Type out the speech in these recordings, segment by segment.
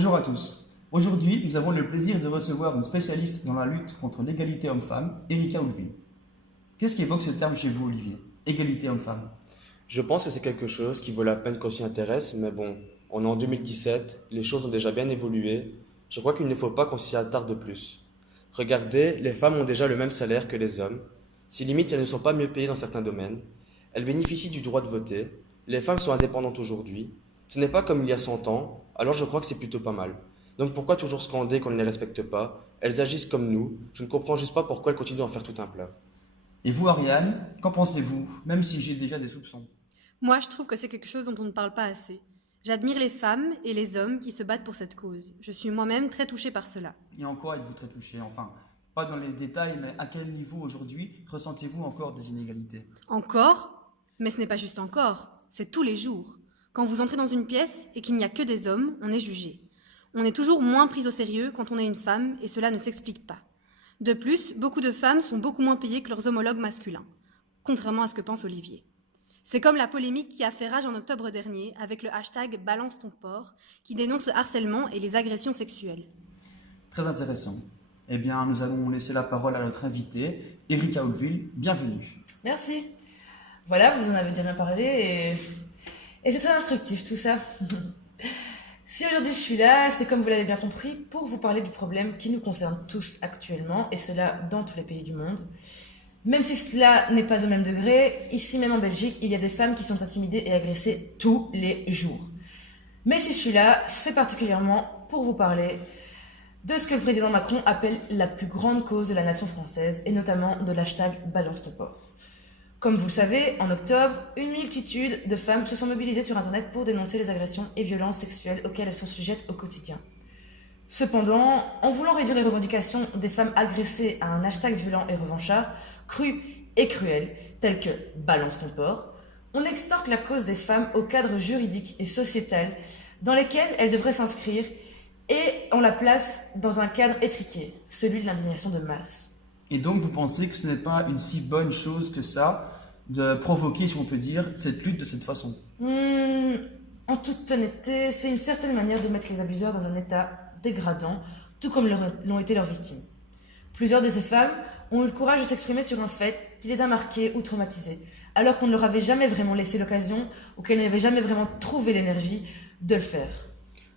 Bonjour à tous. Aujourd'hui, nous avons le plaisir de recevoir une spécialiste dans la lutte contre l'égalité homme-femme, Erika Houlville. Qu'est-ce qui évoque ce terme chez vous, Olivier? Égalité homme-femme. Je pense que c'est quelque chose qui vaut la peine qu'on s'y intéresse, mais bon, on est en 2017, les choses ont déjà bien évolué, je crois qu'il ne faut pas qu'on s'y attarde de plus. Regardez, les femmes ont déjà le même salaire que les hommes, si limite elles ne sont pas mieux payées dans certains domaines, elles bénéficient du droit de voter, les femmes sont indépendantes aujourd'hui, ce n'est pas comme il y a 100 ans, alors je crois que c'est plutôt pas mal. Donc pourquoi toujours scander qu'on ne les respecte pas? Elles agissent comme nous, je ne comprends juste pas pourquoi elles continuent d'en faire tout un plat. Et vous, Ariane, qu'en pensez-vous? Même si j'ai déjà des soupçons. Moi, je trouve que c'est quelque chose dont on ne parle pas assez. J'admire les femmes et les hommes qui se battent pour cette cause. Je suis moi-même très touchée par cela. Et encore êtes-vous très touché? Enfin, pas dans les détails, mais à quel niveau aujourd'hui ressentez-vous encore des inégalités? Encore? Mais ce n'est pas juste encore, c'est tous les jours. Quand vous entrez dans une pièce et qu'il n'y a que des hommes, on est jugé. On est toujours moins pris au sérieux quand on est une femme et cela ne s'explique pas. De plus, beaucoup de femmes sont beaucoup moins payées que leurs homologues masculins, contrairement à ce que pense Olivier. C'est comme la polémique qui a fait rage en octobre dernier avec le hashtag Balance ton porc qui dénonce le harcèlement et les agressions sexuelles. Très intéressant. Eh bien, nous allons laisser la parole à notre invitée, Erika Houlville. Bienvenue. Merci. Voilà, vous en avez déjà bien parlé et c'est très instructif tout ça. Si aujourd'hui je suis là, c'est comme vous l'avez bien compris, pour vous parler du problème qui nous concerne tous actuellement, et cela dans tous les pays du monde. Même si cela n'est pas au même degré, ici même en Belgique, il y a des femmes qui sont intimidées et agressées tous les jours. Mais si je suis là, c'est particulièrement pour vous parler de ce que le président Macron appelle la plus grande cause de la nation française, et notamment de l'hashtag Balance ton porc. Comme vous le savez, en octobre, une multitude de femmes se sont mobilisées sur Internet pour dénoncer les agressions et violences sexuelles auxquelles elles sont sujettes au quotidien. Cependant, en voulant réduire les revendications des femmes agressées à un hashtag violent et revanchard, cru et cruel, tel que « balance ton porc », on extorque la cause des femmes au cadre juridique et sociétal dans lesquels elles devraient s'inscrire et on la place dans un cadre étriqué, celui de l'indignation de masse. Et donc, vous pensez que ce n'est pas une si bonne chose que ça de provoquer, si on peut dire, cette lutte de cette façon? En toute honnêteté, c'est une certaine manière de mettre les abuseurs dans un état dégradant, tout comme l'ont été leurs victimes. Plusieurs de ces femmes ont eu le courage de s'exprimer sur un fait qui les a marquées ou traumatisées, alors qu'on ne leur avait jamais vraiment laissé l'occasion ou qu'elles n'avaient jamais vraiment trouvé l'énergie de le faire.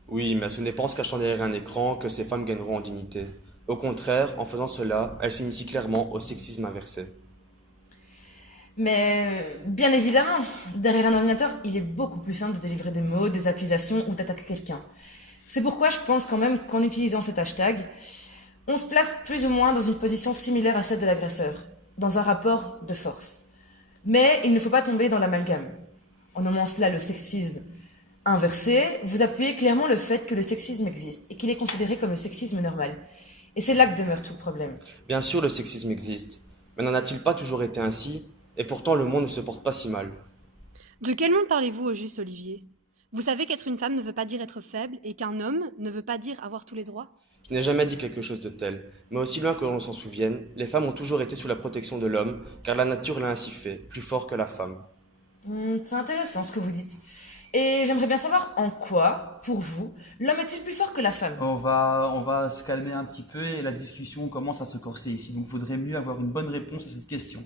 Oui, mais ce n'est pas en se cachant derrière un écran que ces femmes gagneront en dignité. Au contraire, en faisant cela, elles s'initient clairement au sexisme inversé. Mais bien évidemment, derrière un ordinateur, il est beaucoup plus simple de délivrer des mots, des accusations ou d'attaquer quelqu'un. C'est pourquoi je pense quand même qu'en utilisant cet hashtag, on se place plus ou moins dans une position similaire à celle de l'agresseur, dans un rapport de force. Mais il ne faut pas tomber dans l'amalgame. En nommant cela le sexisme inversé, vous appuyez clairement le fait que le sexisme existe et qu'il est considéré comme le sexisme normal. Et c'est là que demeure tout le problème. Bien sûr, le sexisme existe, mais n'en a-t-il pas toujours été ainsi? Et pourtant, le monde ne se porte pas si mal. De quel monde parlez-vous au juste, Olivier? Vous savez qu'être une femme ne veut pas dire être faible et qu'un homme ne veut pas dire avoir tous les droits? Je n'ai jamais dit quelque chose de tel, mais aussi loin que l'on s'en souvienne, les femmes ont toujours été sous la protection de l'homme, car la nature l'a ainsi fait, plus fort que la femme. C'est intéressant ce que vous dites. Et j'aimerais bien savoir en quoi, pour vous, l'homme est-il plus fort que la femme? On va se calmer un petit peu et la discussion commence à se corser ici. Donc, il faudrait mieux avoir une bonne réponse à cette question.